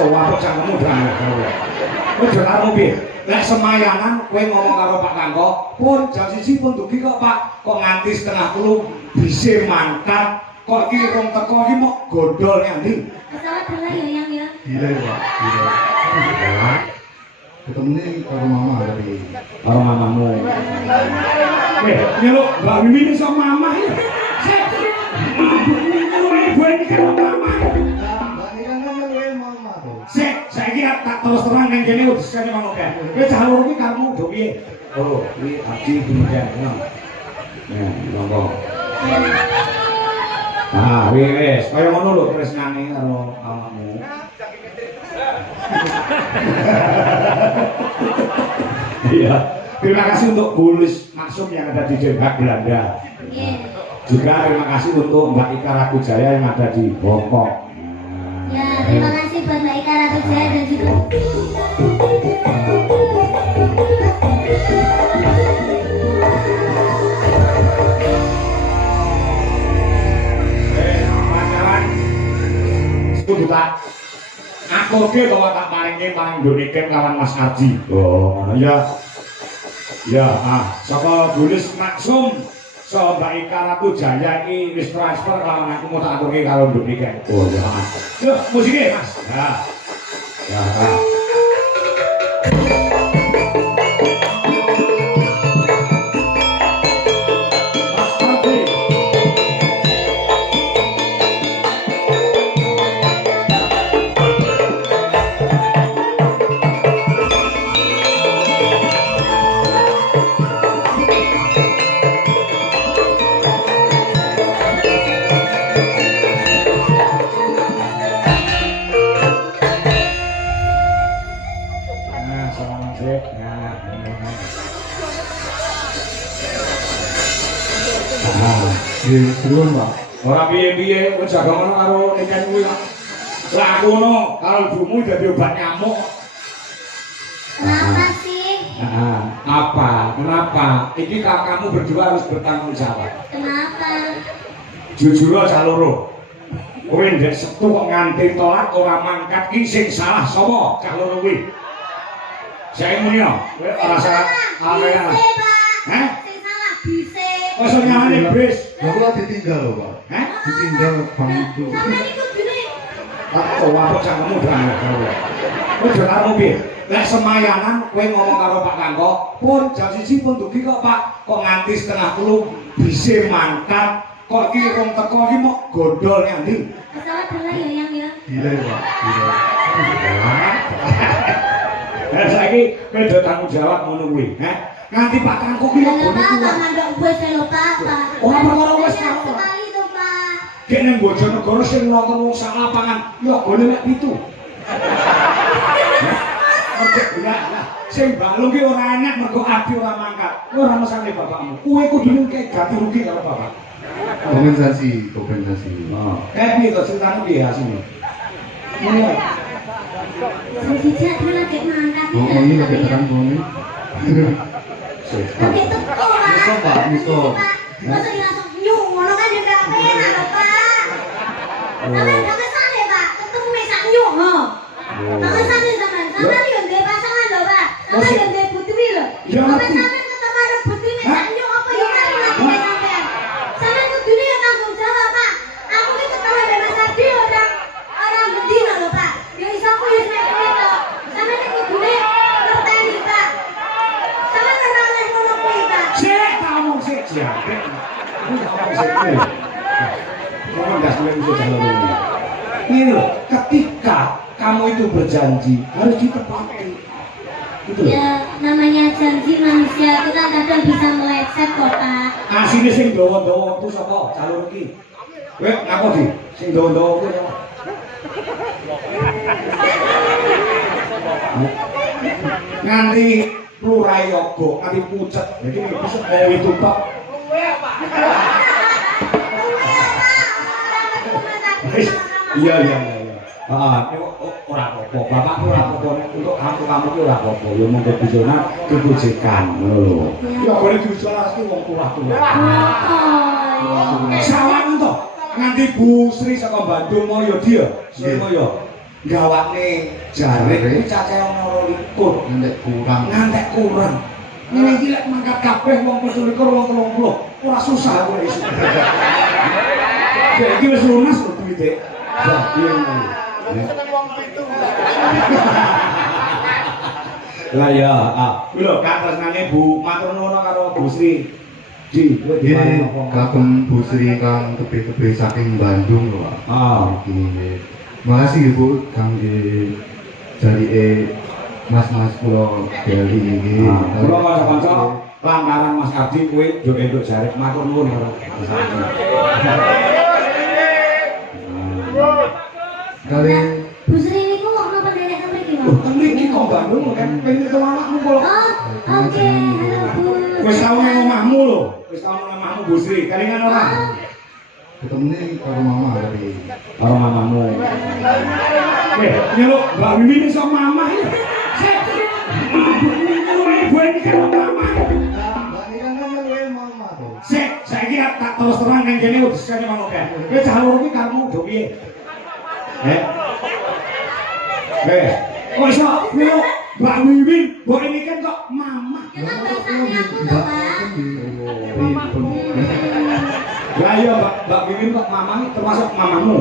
Oh, apa cangkemmu banget kowe. Kowe dolarmu piye? Lek semayanan kowe ngomong karo Pak Kangko, pun jam 1 pun dugi kok Pak. Kok nganti setengah 10 bise mangkat. Kok iki rong teko iki mok godol ngendi? Pesawat bola ya yang ya. Gila ya Pak, gila. Ketemunya karo mama tadi. Karo mamamu. Nyeluk Mbak Mimin sama mama ya. Sik. Ibu ini kan mama. Sik, saiki tak terus terang ning kene udesane ngono kae. Kowe cah loro iki karepmu do piye? Oh, iki Abdi kemudian ngono. Ya, monggo. Ah, wis, kaya ngono lho tresnane karo awakmu. Iya. Terima kasih untuk Gulis Maksum yang ada di Den Haag, Belanda. Juga terima kasih untuk Mbak Ika Rakujaya yang ada di Bangkok. Ya, terima kasih buat Mbak Ika Rakujaya dan juga Buta aku ke bahwa tak maringke maring Doniken lawan Mas Arji. Oh, ngono ya. Ya, saka Gulis Maksum so Mbak Ika Rakujaya iki wis transfer lawan aku mau tak aturke karo Doniken. Oh, ya. Yuk, musiknya Mas. Ya. Ya, Belum Pak. ora piye-piye kowe jaga ngono karo Niken kuwi kok. Lah ngono karo ibumu dadi obat nyamuk. kenapa sih? Apa? Kenapa? Iki kakakmu berdua harus bertanggung jawab. Kenapa? Jujur aja loro. Kowe ndek Setu kok nganti tolak ora mangkat iki sing salah sapa? Cah loro kuwi. Saya muni yo, kowe ora salah. Area. Hah? Sing salah bise. Kok nyalane bris? Ya kula ditinggal loh Pak. Hah? Ditinggal bang itu. Sampeyan iku dene Tak apa cangkemmu banget kowe. Kowe dolarmu piye? Lek semayanan kowe ngomong karo Pak Kangko, pun jam 1 pun dugi kok Pak. Kok nganti setengah 10 bise mangkat. Kok iki rong teko iki mok godol ngendi? pesawat bola ya yang ya. Gila ya Pak, gila. Lah saiki kowe do tanggung jawab ngono kuwi, nganti Pak Kangko ki Lha kok Pak, mandok wis lho Pak. Ora perkara wis karo. Sekali to Pak. Kek ning Bojonegoro sing nonton wong sak lapangan, ya gone mek 7. Oke, ya lah. Sing balung ki ora enak mergo ati ora mangkat. Ora mesane bapakmu. Kowe kudu kek ganti rugi karo bapak. Kompensasi. Kayak piye to ceritane piye asine? Ngono ae. Sing dijak dhewe lagi mangkat. Oh ini lagi terang bumi. Lagi teko Pak. Miso Pak, miso. Masa langsung nyung ngono kan ya gak enak lho Pak. Sampeyan gak kesane Pak, ketemu mek sak nyung ho. Gak kesane sampeyan. Sampeyan yo ndek pasangan lho Pak. Sampeyan yo ndek putri lho. Ya ngerti. Sampeyan ketemu karo putri mek sak nyung apa yo kan lagi mek sampeyan. Sampeyan kudune yo tanggung jawab Pak. Aku iki ketemu mek Mas Ardi orang bedino lho Pak. Yo iso aku yo mek kowe to. Sampeyan kudune ngerteni Pak. Sampeyan ora oleh ngono kuwi Pak. Sik, tak omong sik, jabek. Ngomong gas mulai musuh jalan ini. Ini loh, ketika kamu itu berjanji harus ditepati. Gitu loh. Ya namanya janji manusia kita kadang bisa meleset kok Pak. Asine sing dawa-dawa itu sapa? Calon iki. Kowe ngapa di? Sing dawa-dawa kuwi sapa? Nganti plurai yoga, nganti pucet. Jadi bisa mau itu tok. Iya. Ora apa-apa. Bapak ora apa-apa untuk kamu ki ora apa-apa. Ya monggo bisana kebujekan ngono lho. Ya boleh diusulake wong tua-tua. Sawangan to. nganti Bu Sri saka Bandung Moyo dia, Sri Moyo. Gawakne jare iki cacahe ana 12. Ngantek kurang. Ini iki lek mangkat kabeh wong 25 wong 30. Ora susah kowe iso. Iki wis lunas lho duwite. Ya, piye ngono. Lah ya, kuwi lho katresnane Bu matur nuwun karo Bu Sri. Di, kowe Nggih, kagem Bu Sri kang tebe-tebe saking Bandung lho, Pak. Nggih. Makasih Bu kangge jarike mas-mas kula dari iki. Kula kanca-kanca lantaran Mas Ardi kowe yo entuk jarik matur nuwun karo Mas Ardi. Kali Bu Sri niku kok napa derek mriki, Mas? Mriki kok Bandung kan pengen ketemu anakmu kula. Oh, oke. Halo, Bu. Wis tau nang omahmu lho. Wis tau nang omahmu Bu Sri. Kelingan ora? ketemune karo mama dari Karo mamamu. Nyeluk Mbak Wiwin iso mama iki. Sik. Bu ini karo mama. Sik, saiki tak terus terang nang kene wis kene mangko kan. Kowe cah loro iki karmu do piye? Kok iso nyeluk Mbak Wiwin, Bu ini kan kok mama. Ya kan bahasane aku toh, Pak. Lah iya Mbak Wiwin kok mama ini termasuk mamamu.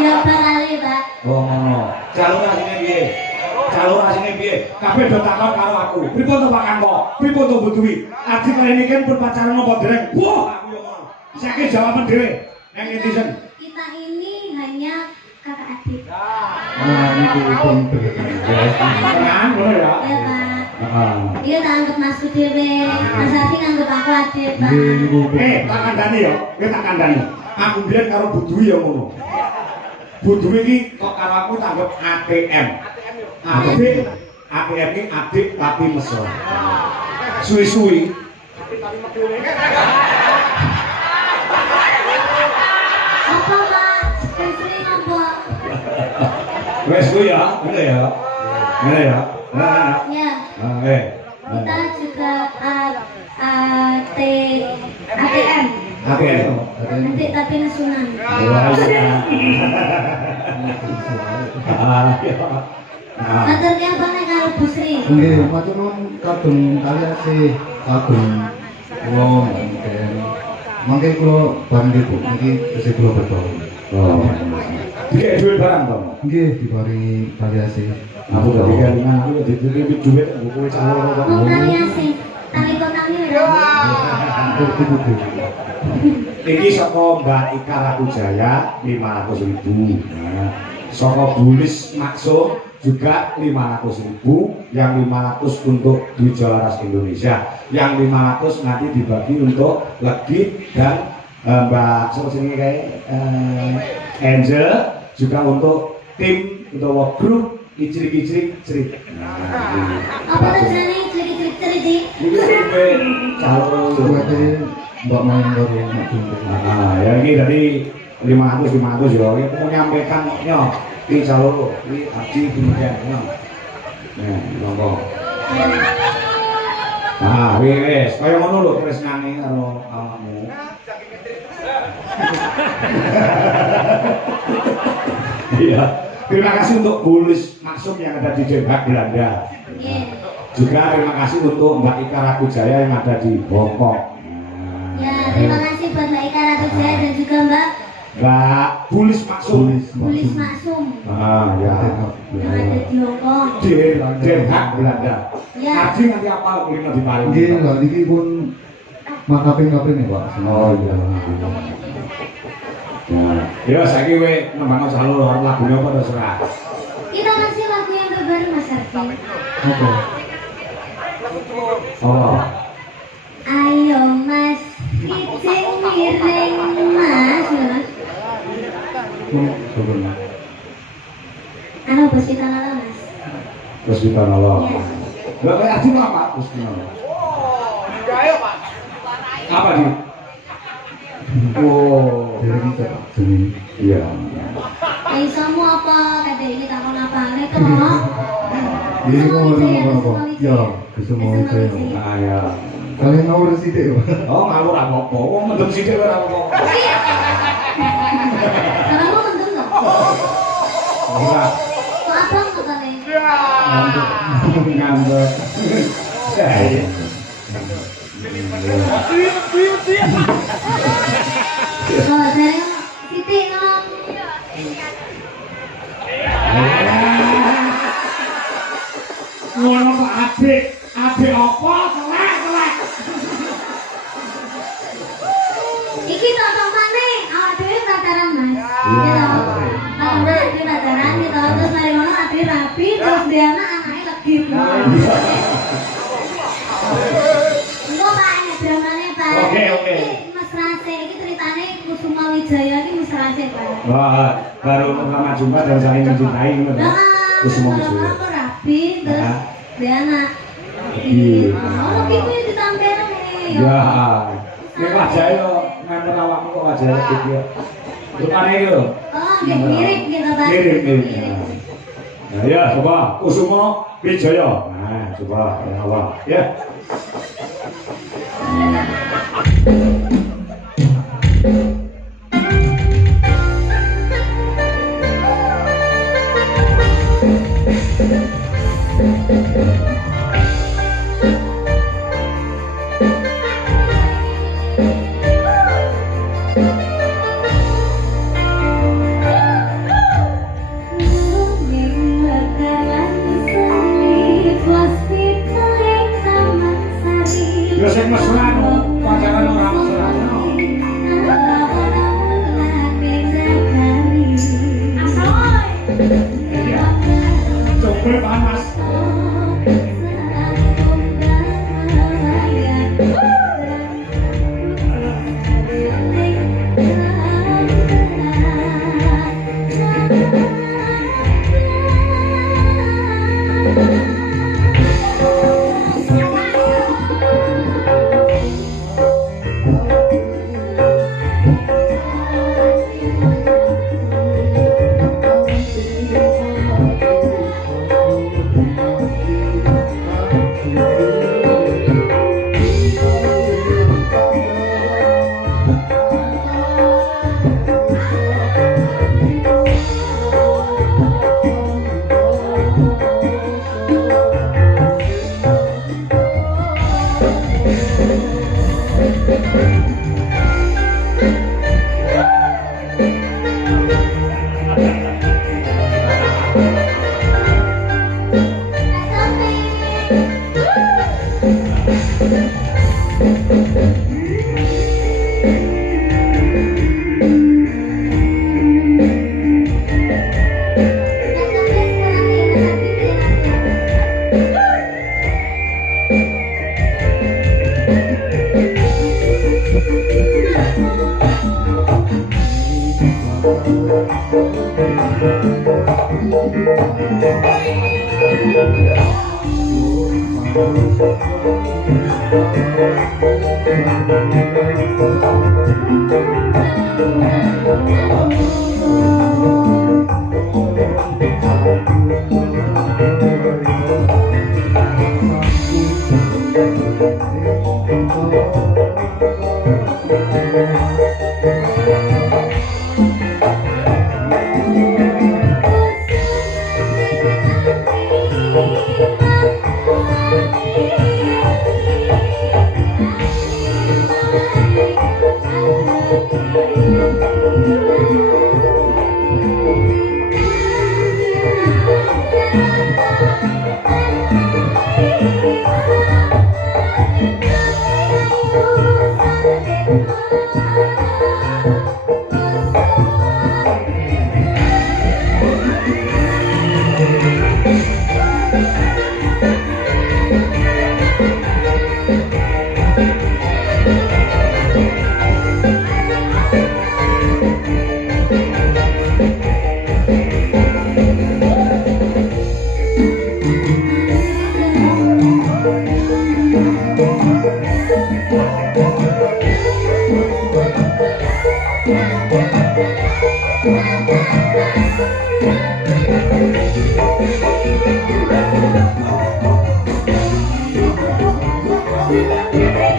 Ya barale, Pak. Oh ngono. Jalur asine piye? Jalur asine piye? Kabeh do takon karo aku. Pripun to Pak Kangko? Pripun to Bu Dwi? Adi kali ini kan berpacaran apa dereng? Wah, aku yo ngono. Saiki jawaban dhewe nang netizen. Kita ini hanya kakak adik. itu pun Tenang ngono ya. Ya, Pak. Heeh. Dia tak anggap masku dhewe. Mas Ardi nganggep aku adik, Pak. Tak kandhani ya. Kowe tak kandhani. Aku biyen karo Bu Dwi ya ngono. Bu Dwi iki kok karo aku tanggap ATM. ATM ini adik tapi mesra. Suwi-suwi. Apa, Pak? Sri napa? Wes kuwi ya, ngene ya. Ngene ya. Nah, Ya, kita juga ATM. ATM. Adik tapi nesunan. Wah, iya. Nah, Matur apa nek karo Bu Sri? nggih matur nuwun kagem kalian sih kagem kula mungkin mangke kula bantu Bu niki tesih kula beto. oh. Dikek duit barang to. Nggih diparingi kalian sih. Aku gak dikelingan, aku gak dibeli duit, aku kowe calon kok. Mau kalian sih, tali kontaknya ora. Iki saka Mbak Ika Rakujaya 500.000. Nah, saka Bulis Maksum juga 500.000, yang 500 untuk Dwi Jawa Ras Indonesia, yang 500 nanti dibagi untuk Legit dan Mbak siapa sini kayak Angel juga untuk tim untuk work group icrik-icrik cerit. Apa tujuannya cerit-cerit? Ini calon Suwete Mbak main baru Mak Jumbe. ya ini dari 500 ya. Aku mau nyampaikan ya, ini calon, ini Abdi kemudian ya. Nah, monggo. Nah, wis, kaya ngono lho tresnane karo awakmu. Iya. Terima kasih untuk Bulis Maksum yang ada di Den Haag, Belanda. Juga terima kasih untuk Mbak Ika Rakujaya yang ada di Hongkong. Ya, terima kasih buat Mbak Ika Rakujaya dan juga Mbak Bulis Maksum. Bulis Maksum Ah, ya. yang ada di Hongkong. Di Den Haag, Belanda. Ya. Tadi nanti apa kulino di Palu? Nggih lho niki pun makaping-kaping ya Pak. Oh iya. Ya, saiki kowe nembang selalu lagune apa terserah. Kita kasih lagu yang terbaru Mas Ardi. Apa? Oh. Ayo Mas, kicing miring Mas. Sebelum Anu bos kita lala Mas. Terus kita nolong. Iya. Enggak kayak Adi apa? Terus kita nolong. Apa di? Oh. dari kita Pak Jeni. Iya. Isomu apa? Kata ini takon apa? Itu Ini kok ngomong apa? Ya, bisa mau saya. Nah ya. Kalian ngawur sithik, Pak. Oh, ngawur apa-apa. Wong mendem sithik ora apa-apa. Karena mau mendem nggak? Ora. Kok abang katanya? Ngambek. Saya. Oh, saya titik ngomong. Ngono kok adik apa kelek. Iki tonton mana? Awak dhewe pacaran Mas. Iya. Awak dhewe pacaran gitu. Terus mari ngono ade rapi terus dia anaknya legit. Engko Pak ini dramane Pak. Oke. Iki mesra iki ceritane Kusuma Wijaya iki mesra Pak. Wah, baru pertama jumpa dan saling mencintai ngono. Kusuma Wijaya. Aku rapi terus dia anak. Iya. Oh, iki ditampilne. Ya. Nek wajahe yo nganter awakmu kok wajahe iki yo. Rupane iki lho. Oh, mirip gitu Pak. Mirip. Nah, ya, coba Kusuma Wijaya. Nah, coba awak ya. Yo sing mesra pacaran ora mesra. Iya. Coba panas. Thank you.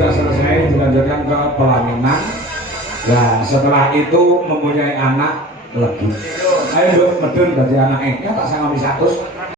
Sudah selesai, dilanjutkan ke pelaminan. Nah, setelah itu mempunyai anak lagi. Ayo dong, medun dari anaknya, tak sama misakus.